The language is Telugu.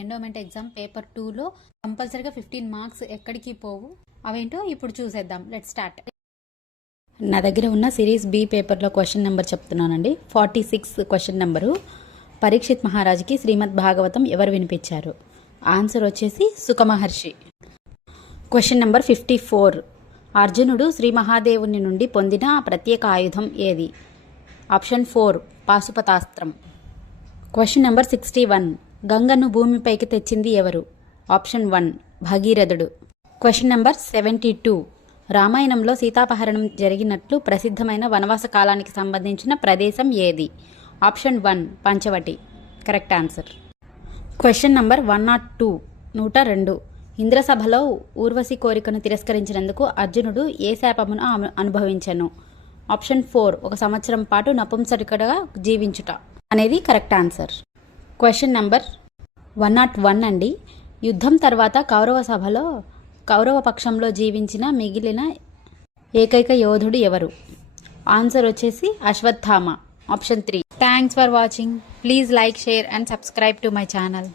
ఎండోమెంట్ ఎగ్జామ్ పేపర్ 2లో కంపల్సరీగా 15 మార్క్స్ ఎక్కడికి పోవు. అవేంటో ఇప్పుడు చూసేద్దాం. Let start. నా దగ్గర ఉన్న సిరీస్ బి పేపర్లో క్వశ్చన్ నెంబర్ చెప్తున్నానండి. 46 క్వశ్చన్ నెంబరు. పరీక్షిత్ మహారాజుకి శ్రీమద్ భాగవతం ఎవరు వినిపించారు? ఆన్సర్ వచ్చేసి సుఖమహర్షి. Question number 54. అర్జునుడు శ్రీ మహాదేవుని నుండి పొందిన ప్రత్యేక ఆయుధం ఏది? ఆప్షన్ 4 పాశుపతాస్త్రం. Question number 61. గంగను భూమిపైకి తెచ్చింది ఎవరు? ఆప్షన్ 1 భగీరథుడు. Question number 72. రామాయణంలో సీతాపహరణం జరిగినట్లు ప్రసిద్ధమైన వనవాస కాలానికి సంబంధించిన ప్రదేశం ఏది? Option 1 Panchavati. Correct answer. Question number 102. 102. ఇంద్రసభలో ఊర్వశి కోరికను తిరస్కరించినందుకు అర్జునుడు ఏ శాపమును అనుభవించెను? ఆప్షన్ 4 1 సంవత్సరం పాటు నపుంసకుడిగా జీవించుట అనేది కరెక్ట్ ఆన్సర్. క్వశ్చన్ నెంబర్ 101 అండి. యుద్ధం తర్వాత కౌరవ పక్షంలో జీవించిన మిగిలిన ఏకైక యోధుడు ఎవరు? ఆన్సర్ వచ్చేసి Ashwatthama. Option 3. Thanks for watching. Please like, share and subscribe to my channel.